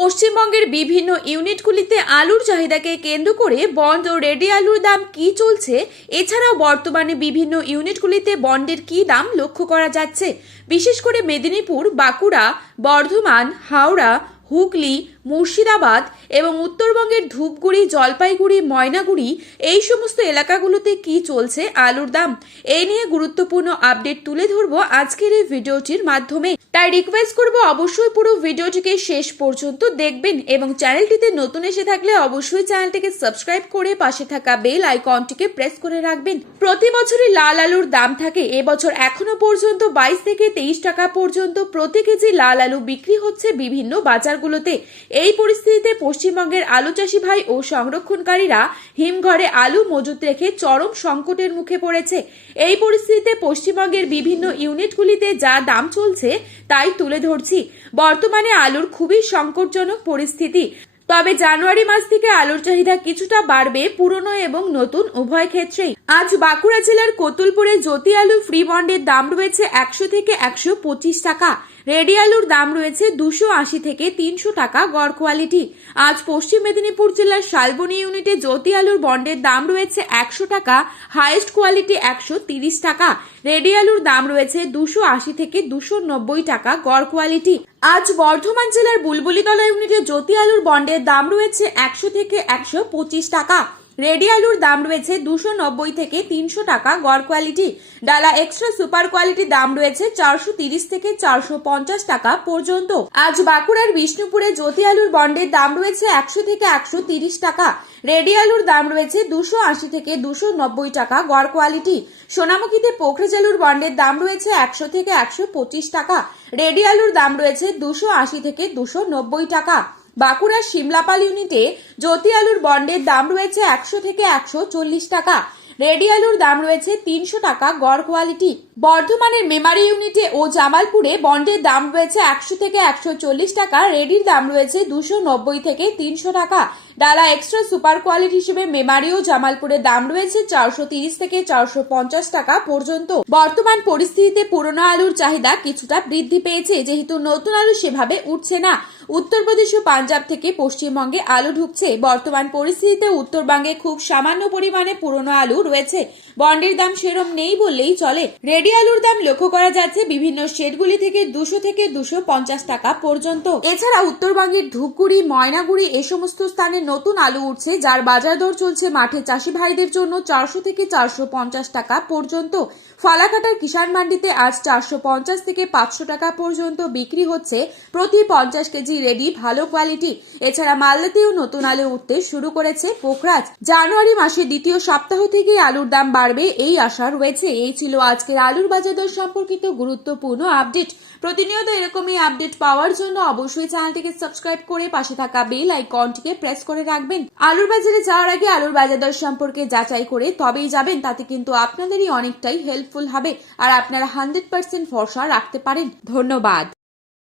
পশ্চিমবঙ্গের বিভিন্ন ইউনিটগুলিতে আলুর চাহিদাকে কেন্দ্র করে বন্ড ও রেডি আলুর দাম কি চলছে, এছাড়াও বর্তমানে বিভিন্ন ইউনিটগুলিতে বন্ডের কি দাম লক্ষ্য করা যাচ্ছে। বিশেষ করে মেদিনীপুর, বাঁকুড়া, বর্ধমান, হাওড়া, হুগলি, মুর্শিদাবাদ এবং উত্তরবঙ্গের ধূপগুড়ি, জলপাইগুড়ি, ময়নাগুড়ি এই সমস্ত এলাকাগুলোতে কি চলছে আলুর দাম, এই নিয়ে গুরুত্বপূর্ণ আপডেট তুলে ধরবো আজকের এই ভিডিওটির মাধ্যমে। তাই রিকোয়েস্ট করব অবশ্যই পুরো ভিডিওটিকে শেষ পর্যন্ত দেখবেন এবং চ্যানেলটিতে নতুন এসে থাকলে অবশ্যই চ্যানেলটিকে সাবস্ক্রাইব করে পাশে থাকা বেল আইকনটিকে প্রেস করে রাখবেন। প্রতি বছরই লাল আলুর দাম থাকে, এবছর এখনো পর্যন্ত 22 থেকে 23 টাকা পর্যন্ত প্রতি কেজি লাল আলু বিক্রি হচ্ছে বিভিন্ন বাজারগুলোতে। এই পরিস্থিতিতে পশ্চিমবঙ্গের আলু চাষি ভাই ও সংরক্ষণকারীরা হিমঘরে আলু মজুত রেখে চরম সংকটের মুখে পড়েছে। এই পরিস্থিতিতে পশ্চিমবঙ্গের বিভিন্ন ইউনিটগুলিতে যা দাম চলছে তাই তুলে ধরছি। বর্তমানে আলুর খুবই সংকটজনক পরিস্থিতি, তবে জানুয়ারি মাস থেকে আলুর চাহিদা কিছুটা বাড়বে পুরনো এবং নতুন উভয় ক্ষেত্রেই। আজ বাঁকুড়া জেলার কতুলপুরে জ্যোতি আলু ফ্রি বন্ডের দাম রয়েছে 100 থেকে 125 টাকা। রেডি আলুর দাম রয়েছে 280 থেকে 300 টাকা গড় কোয়ালিটি। আজ পশ্চিম মেদিনীপুর জেলার শালবনী ইউনিটে জ্যোতি আলুর বন্ডের দাম রয়েছে 100 টাকা, হাইয়েস্ট কোয়ালিটি 130 টাকা। রেডি আলুর দাম রয়েছে 280 থেকে 290 টাকা গড় কোয়ালিটি। আজ বর্ধমান জেলার বুলবুলিতলা ইউনিটে জ্যোতি আলুর বন্ডের দাম রয়েছে 100 থেকে 125 টাকা। রেডি আলুর দাম রয়েছে 290 থেকে 300 টাকা গড় কোয়ালিটি। ডালা এক্সট্রা সুপার কোয়ালিটির দাম রয়েছে 430 থেকে 450 টাকা পর্যন্ত। আজ বাঁকুড়ার বিষ্ণুপুরে জ্যোতি আলুর বন্ডের দাম রয়েছে 100 থেকে 130 টাকা। রেডি আলুর দাম রয়েছে 280 থেকে 290 টাকা গড় কোয়ালিটি। সোনামুখীতে পোখরেজ আলুর বন্ডের দাম রয়েছে 100 থেকে 125 টাকা। রেডি আলুর দাম রয়েছে 280 থেকে 290 টাকা। বাঁকুড়ার শিমলাপাল ইউনিটে জ্যোতি আলুর বন্ডের দাম রয়েছে 100 থেকে 140 টাকা। রেডি আলুর দাম রয়েছে 300 টাকা গড় কোয়ালিটি। বর্ধমানের মেমারি ইউনিটে ও জামালপুরে বন্ডের দাম রয়েছে 100 থেকে 140 টাকা। রেডির দাম রয়েছে 290 থেকে 300 টাকা। ডালা এক্সট্রা সুপার কোয়ালিটি হিসেবে মেমারি ও জামালপুরের দাম রয়েছে 430 থেকে 450 টাকা পর্যন্ত। বর্তমান পরিস্থিতিতে পুরনো আলুর চাহিদা কিছুটা বৃদ্ধি পেয়েছে, যেহেতু নতুন আলু সেভাবে উঠছে না। উত্তরপ্রদেশ ও পাঞ্জাব থেকে পশ্চিমবঙ্গে আলু ঢুকছে। বর্তমান পরিস্থিতিতে উত্তরবঙ্গে খুব সামান্য পরিমাণে পুরনো আলু রয়েছে, বন্ডের দাম সেরম নেই বললেই চলে। রেডি আলুর দাম লক্ষ্য করা যাচ্ছে বিভিন্ন শেডগুলি থেকে 200 থেকে 250 টাকা পর্যন্ত। এছাড়া উত্তরবঙ্গের ধূপগুড়ি, ময়নাগুড়ি এ সমস্ত স্থানে নতুন আলু উঠছে, যার বাজার দর চলছে মাঠে চাষি ভাইদের জন্য 400 থেকে 450 টাকা পর্যন্ত। ফালাকাটার কিষাণ মান্ডিতে আজ 450 থেকে 500 টাকা পর্যন্ত বিক্রি হচ্ছে প্রতি 50 কেজি রেডি ভালো কোয়ালিটি। এছাড়া মালদাতেও নতুন আলু উঠতে শুরু করেছে পোখরাজ। জানুয়ারি মাসের দ্বিতীয় সপ্তাহ থেকে আলুর দাম বাড়বে এই আশা রয়েছে। এই ছিল আজকের আলুর বাজার দর সম্পর্কিত গুরুত্বপূর্ণ আপডেট। প্রতিনিয়ত এরকমই আপডেট পাওয়ার জন্য অবশ্যই চ্যানেলটিকে সাবস্ক্রাইব করে পাশে থাকা বেল আইকনটিকে প্রেস করে রাখবেন। আলুর বাজারে যাওয়ার আগে আলুর বাজার দর সম্পর্কে যাচাই করে তবেই যাবেন, তাতে কিন্তু আপনাদেরই অনেকটাই হেল্পফুল হবে আর আপনারা 100% ভরসা রাখতে পারেন। ধন্যবাদ।